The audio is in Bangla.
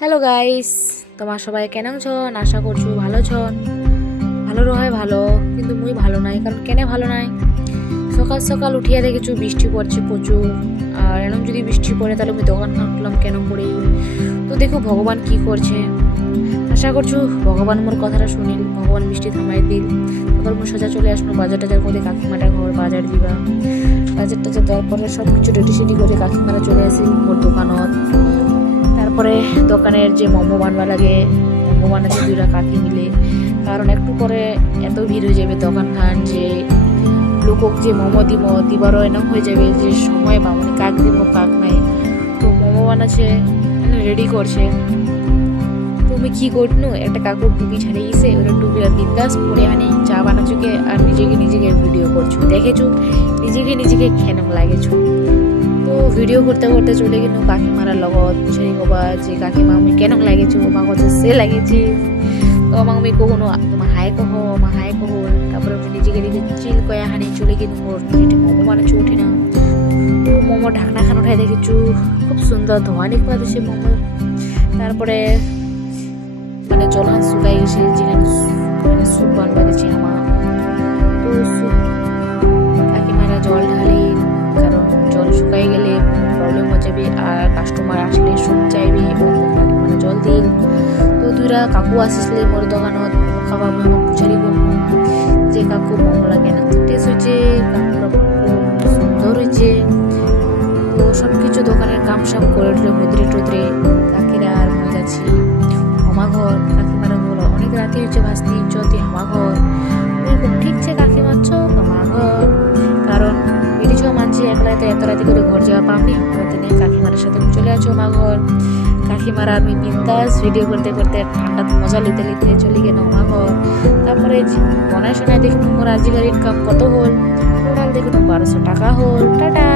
হ্যালো গাইস, তোমার সবাই কেন ছন? আশা করছো ভালো ছন। ভালো রয় ভালো, কিন্তু মুই ভালো নাই। কারণ কেন ভালো নাই? সকাল সকাল উঠিয়া দেখেছো বৃষ্টি পড়ছে প্রচুর। আর এরকম যদি বৃষ্টি পড়ে তাহলে আমি দোকান খুললাম কেন পড়ে। তো দেখো ভগবান কি করছে। আশা করছো ভগবান মোর কথাটা শুনিল, ভগবান বৃষ্টি থামাই দিল। তারপর মোর সোজা চলে আসলো বাজার টাজার করে, কাকিমাটা ঘর বাজার দিবা। বাজার টাজার দেওয়ার পরে সব কিছু রেডি সেডি করে কাকিমারা চলে আসি মোর দোকানত। তারপরে দোকানের যে মোমো বানবা লাগে, মোমো বানাতে দুইটা কাকি মিলে। কারণ একটু পরে এত ভিড় হয়ে যাবে দোকান খান যে লোকক যে মোমো দিবারও এরকম হয়ে যাবে যে সময় পাবো না, কাক দিব কাক নাই। তো মোমো বানাচ্ছে, রেডি করছে। তুমি কি করনু, একটা কাকুর টুপি ছাড়িয়ে গেছে, ওরা টুপিটা বিন্দাস পরে আনি চা বানাচ্ছুকে আর নিজেকে ভিডিও করছো। দেখেছো নিজেকে খেনক লাগেছো। তো ভিডিও করতে করতে চলে গেল কাকিমারার লগত, পুছারি কবা যে কাকিমা আমি কেন লাগেছো? মা কাছে সে লাগেছে। তো আমাকে আমি কখনো তোমার হাই কহ, মা হাই কহ। তারপরে আমি নিজেকে চিল কয়া হানি চলে গেল মোর মোমো বানাচ্ছ উঠে না। তো মোমো ঢাকনা খান উঠাই দেখেছো, খুব সুন্দর ধোয়া নিকবা দিচ্ছে মোমো। তারপরে মানে জল হাত শুকাই গেছে, যেখানে স্যুপ বানবা দিচ্ছে আমার। তো কাকিমারা জল ঢালি, কারণ জল শুকাই গেলে প্রবলেম হয়ে যাবে আর কাস্টমার আসলে স্যুপ চাইবে, কাকিমারা জল দিল। তো দুইটা কাকু আসিসলে মোর দোকানত খাবার মোমো পুছারি করবো যে কাকু মোমো লাগে না টেস্ট হয়েছে, কাকুরা খুব সুন্দর হয়েছে। তো সব কিছু দোকানের কাম সাম করে টুদরে কাকিরা আর হয়ে যাচ্ছি আমার ঘর। কাকিমারা বলো অনেক রাতে হচ্ছে ভাসতি চতি আমার ঘর। ঠিক আছে কাকিমা তোমার ঘর, কারণ বেরিয়েছ মানছি একলাতে এত রাতে করে ঘর যাওয়া পাবনি। দিনে কাকিমারের সাথে চলে আসো আমার ঘর। কাকিমারা আমি বিন্দাস ভিডিও করতে করতে ঠান্ডা মজা নিতে চলে গেল আমার ঘর। তারপরে বনায় শোনায় দেখুন মোর আজিকার ইনকাম কত হল, টোটাল দেখুন 1200 টাকা হল। টাটা।